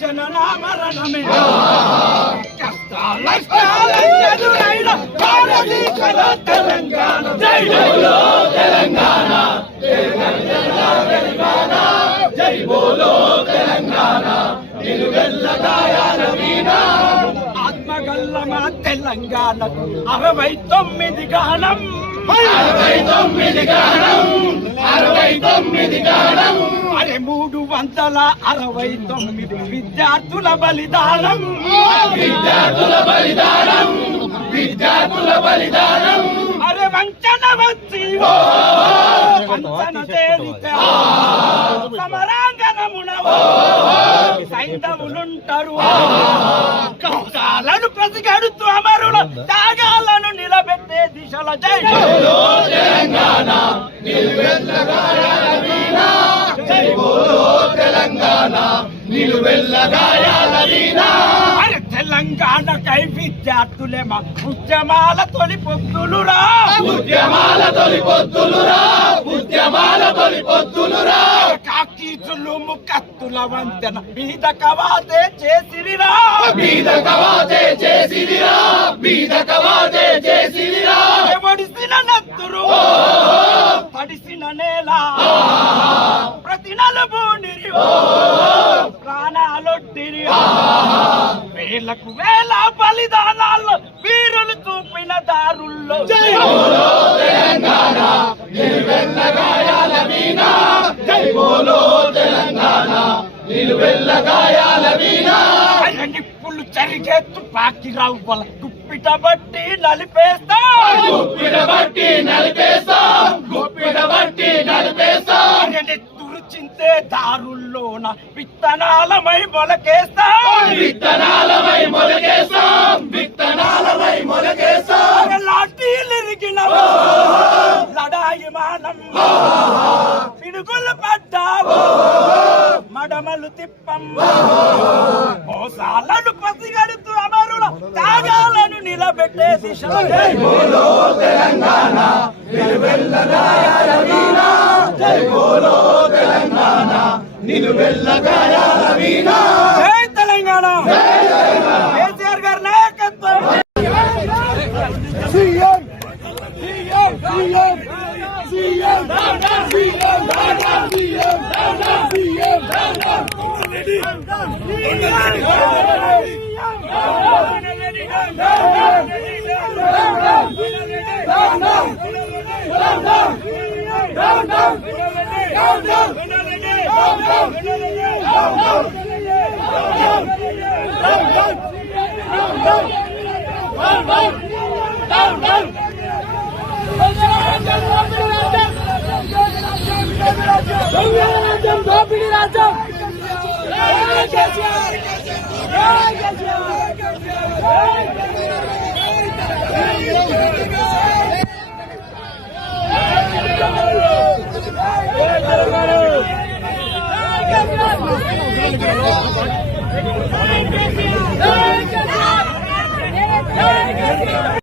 జననా మరణమే కష్టాల ఎదురైన తెలంగాణ జై బోలో తెలంగాణ జై బోలో తెలంగాణ నిలువెల్లగాయాల వీణ ఆత్మగల్ల మన తెలంగాణకు 69 గానం 69 గానం 69 గానం అరే 369 విద్యార్థుల బలిదానం విద్యార్థుల బలిదానం విద్యార్థుల బలిదానం అరే వంచన వచ్చి వంచన తేలితే సమరాంగణమున సైంధవులుంటారు కష్టాలను ప్రతిగడుతూ అమరుల త్యాగాలను నిలబెట్టే దిశల జై బోలో తెలంగాణ నిలువెల్లగాయాల వీణ జై బోలో తెలంగాణ నిలువెల్లగాయాల వీణ అరే తెలంగాణకై విద్యార్థులేమా ఉద్యమాల తొలి పొద్దులురా ఉద్యమాల తొలి పొద్దులురా ఉద్యమాల తొలి పొద్దులురా కాకి జులుము కత్తుల వంతెన బీద కవాతే చేసిరిరా బీద కవాతే చేసిరిరా బీద కవాతే చేసిరిరా ఎవడిసిన నత్తురు పడిసిన నేల ప్రతి నలుబూనిరి ప్రాణాలొడ్డిరి వేలకు వేల బలిదానాల్లో వీరులు చూపిన దారుల్లో జై బోలో తెలంగాణ నిలువెల్లగాయాల వీణ జై బోలో తెలంగాణ నిలువెల్లగాయాల వీణ నిప్పులు చరిగే తుపాకి రవ్వల గుప్పిట బట్టి నలిపేస్తా గుప్పిట బట్టి నలిపేస్తా గుప్పిట బట్టి నలిపేస్తా చింతే దారుల్లోన విత్తనాలమై మొలకేస్తా విత్తనాలమై మొలకేస్తా విత్తనాలమై మొలకేస్తా లాఠీలిరిగిన లడాయి మానం పిడుగులు పడ్డావు మడమలు తిప్పం మోసాలను పసిగడుతూ అమరుల త్యాగాలను నిలబెట్టే దిశలో జై బోలో తెలంగాణ నిలువెల్లగాయాల వీణ జై బోలో తెలంగాణ నిలువెల్లగాయాల వీణ జై తెలంగాణ కేసీఆర్ గారి నాయకత్వం CM CM CM CM CM రాజ్యం